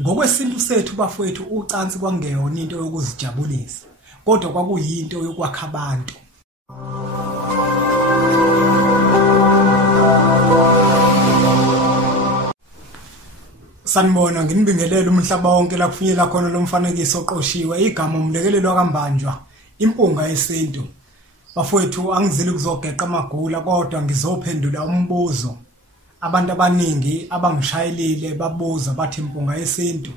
Ngokwesintu sethu bafowethu ucansi kwangeyona into yokuzijabulisa kodwa kwakuyinto yokwakha abantu. Sanibona nginibingelela umhlaba wonke la kufinyela khona lo mfanekiso oqoshiwe igama umlekelelo kaMbanjwa Impunga Yesintu. Bafowethu angizili kuzogeqa amagula kodwa ngizophendula umbuzo. Abantu abaningi abangishayelile babuza bathi Impunga Yesintu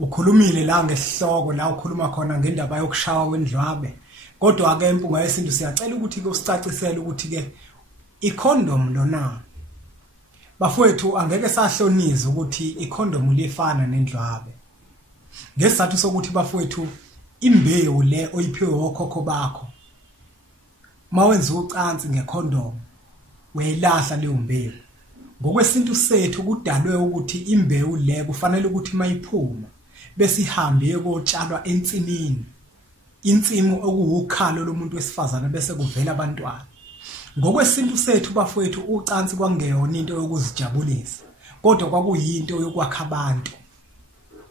ukhulumile la ngesihloko la ukhuluma khona ngendaba yokushawa kwendlwabe. Kodwa ke Impunga Yesintu siyacela ukuthi ke usicacisele ukuthi ke I-Condom lona bafowethu angeke sahloniza ukuthi I-Condom liyefana neNdlwabe. Ngesizathu sokuthi bafowethu imbewu le oyiphiwe okhokho bakho mawenza ucansi ngeCondom uyilahla leyo mbewu. Ngokwesintu sethu kudalwe ukuthi imbewu le kufanele ukuthi mayiphuma bese ihambe kotshalwa ensimini. Insimo okuwukhalo lomuntu wesifazana bese kuvela abantwana. Ngokwesintu sethu bafowethu ucansi kwangeyona into yokuzijabulisa kodwa kwakuyinto yokwakha abantu.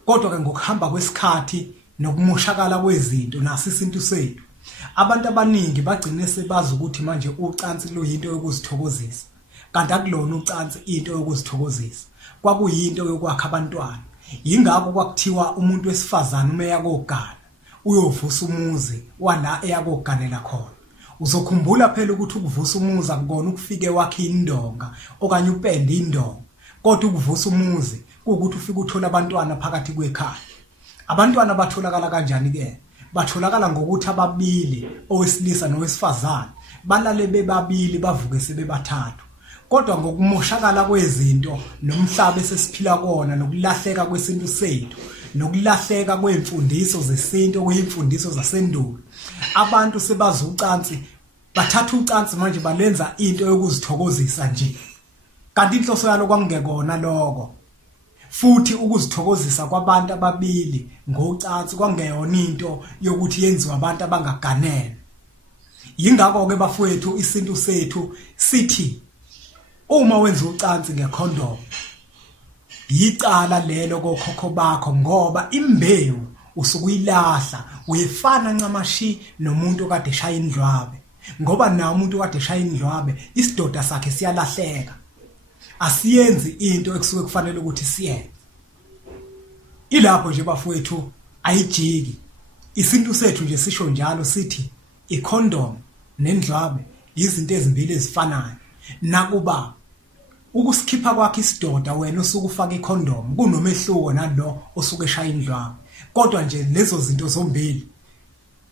Kodwa ke ngokuhamba kwesikhathi nokumushakala kwezinto nasisintu sethu abantu abaningi bagcine sebazi ukuthi manje ucansi lo yinto yokuzithokozisa kanti akulona ucansi into yokuzithokozisa kwakuyinto yokwakha abantwana. Yingakho kwakuthiwa umuntu wesifazana uma yakogana uyovusa umuzi wala eyakoganela khona. Uzokhumbula phela ukuthi ukuvusa umuzi akukona ukufike wakhe indonga okanye upende indonga kodwa ukuvusa umuzi ukuthi ufike uthola abantwana phakathi kwekhaya. Abantwana batholakala kanjani ke? Batholakala ngokuthi ababili owesilisa nowesifazana balale bebabili bavuke sebebathathu. Kodwa ngokumoshakala kwezinto nomhlaba esesiphila kona nokulahleka kwesintu sethu nokulahleka kwemfundiso zesintu kuyimfundiso zasendulo abantu sebazi ucansi bathatha ucansi manje balenza into yokuzithokozisa nje kanti inhloso yalo kwangekona lokho. Futhi ukuzithokozisa kwabantu ababili ngocansi kwangeyona into yokuthi yenziwa abantu abangaganene. Yingakho ke bafowethu isintu sethu sithi uma wenza ucansi ngeCondom yicala lelo kokhokho bakho ngoba imbewu usukuyilahla uyefana ncamashi nomuntu okade eshaya indlwabe ngoba na umuntu okade eshaya indlwabe isidoda sakhe siyalahleka. Asiyenzi into ekusuke kufanele ukuthi siyenze. Ilapho nje bafowethu ayijiki. Isintu sethu nje sisho njalo sithi I-Condom neNdlwabe izinto ezimbili ezifanayo. Nakuba ukusikhipha kwakhe isidoda wena osuke ufaka I-Condom kunomehluko nalo osuke eshaya indlwabe. Kodwa nje lezo zinto zombili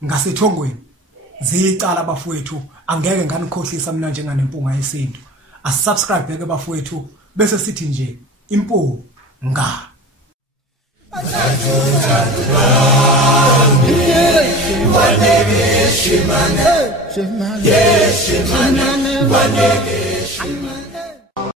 ngasethongweni zicala bafowethu angeke nganikhohlisa mina njenganempunga yesintu. Asubscribe ke bafowethu bese sithi nje impunga. Shimane,